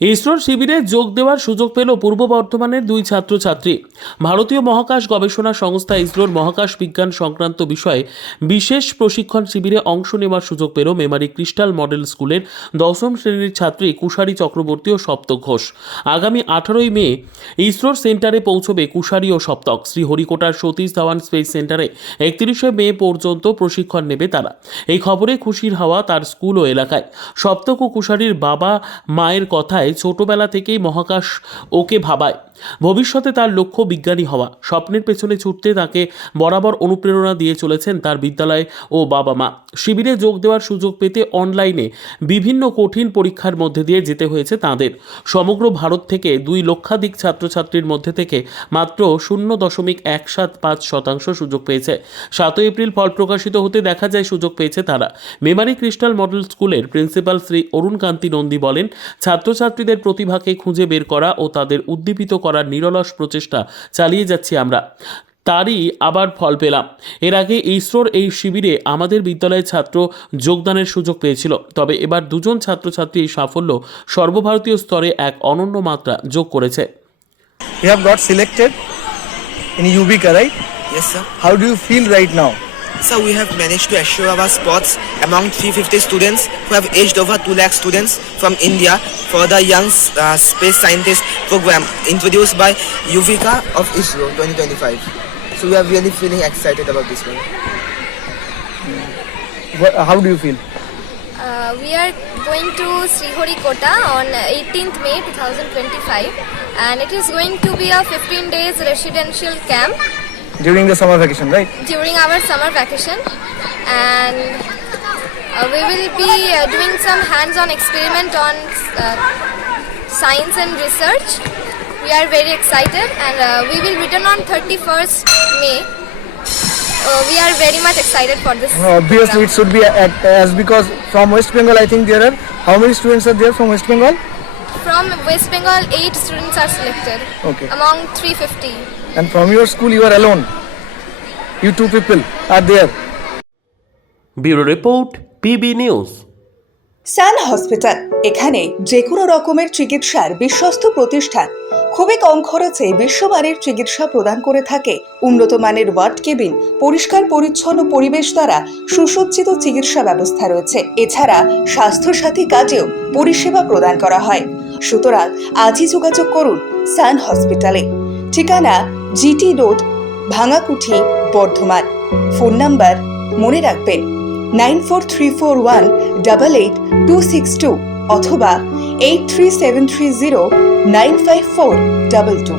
ইসরোর শিবিরে যোগ দেওয়ার সুযোগ পেল পূর্ব বর্ধমানের দুই ছাত্রছাত্রী। ভারতীয় মহাকাশ গবেষণা সংস্থা ইসরোর মহাকাশ বিজ্ঞান সংক্রান্ত বিষয়ে বিশেষ প্রশিক্ষণ শিবিরে অংশ নেওয়ার সুযোগ পেল মেমারি ক্রিস্টাল মডেল স্কুলের দশম শ্রেণীর ছাত্রী কুশারী চক্রবর্তী ও সপ্তক ঘোষ। আগামী 18ই মে ইসরোর সেন্টারে পৌঁছবে কুশারী ও সপ্তক। শ্রীহরিকোটার সতীশ ধাওয়ান স্পেস সেন্টারে 31শে মে পর্যন্ত প্রশিক্ষণ নেবে তারা। এই খবরে খুশির হাওয়া তার স্কুল ও এলাকায়। সপ্তক ও কুশারীর বাবা মায়ের কথায় ছোটবেলা থেকেই মহাকাশ ওকে ভাবায়। ভবিষ্যতে তার লক্ষ্য বিজ্ঞানী হওয়া। স্বপ্নের পেছনে ছুটতে তাকে বরাবর অনুপ্রেরণা দিয়ে চলেছেন তার বিদ্যালয় ও বাবা মা। শিবিরে যোগ দেওয়ার সুযোগ পেতে অনলাইনে বিভিন্ন কঠিন পরীক্ষার মধ্যে দিয়ে যেতে হয়েছে তাদের। সমগ্র ভারত থেকে 2 লক্ষাধিক ছাত্রছাত্রীর মধ্যে থেকে মাত্র 0.175% সুযোগ পেয়েছে। 7 এপ্রিল ফল প্রকাশিত হতে দেখা যায় সুযোগ পেয়েছে তারা। মেমারি ক্রিস্টাল মডেল স্কুলের প্রিন্সিপাল শ্রী অরুণ কান্তি নন্দী বলেন, ছাত্রছাত্রীদের প্রতিভাকে খুঁজে বের করা ও তাদের উদ্দীপিত করার নিরলস প্রচেষ্টা চালিয়ে যাচ্ছি আমরা। তারই আবার ফল পেলাম। এর আগে ইসরোর এই শিবিরে আমাদের বিদ্যালয়ের ছাত্র যোগদানের সুযোগ পেয়েছিল, তবে এবার 2 জন ছাত্রছাত্রী এই সাফল্য সর্বভারতীয় স্তরে এক অনন্য মাত্রা যোগ করেছে। You have got selected in Yuvika, right? Yes, sir. How do you feel right now? So we have managed to assure our spots among 350 students who have aged over 2 lakh students from India for the Young Space Scientist program introduced by Yuvika of ISRO 2025. So we are really feeling excited about this one. How do you feel? We are going to Sriharikota on 18th May 2025, and it is going to be a 15 days residential camp During the summer vacation, right? during our summer vacation, and we will be doing some hands-on experiment on science and research. We are very excited, and we will return on 31st May. We are very much excited for this. Obviously, it should be as because from West Bengal, I think there are how many students are there from West Bengal? From West Bengal, 8 students are selected Okay. among 350. And from your school, you are alone. You 2 people are there. Bureau report, PB news. Sun hospital, এখানে যে কোনো রকমের চিকিৎসার বিশ্বস্ত প্রতিষ্ঠান। খুবই কম খরচে বিশ্বমানের চিকিৎসা প্রদান করে থাকে। উন্নত মানের ওয়ার্ড কেবিন, পরিষ্কার পরিচ্ছন্ন পরিবেশ দ্বারা সুসজ্জিত চিকিৎসা ব্যবস্থা রয়েছে। এছাড়া স্বাস্থ্যসাথী কাজেও পরিষেবা প্রদান করা হয়। সুতরাং আজই যোগাযোগ করুন সান হসপিটালে। ঠিকানা GT road, Bhangakuthi, Bardhaman. Phone number মনে রাখবেন 9434188262 অথবা 83730954222।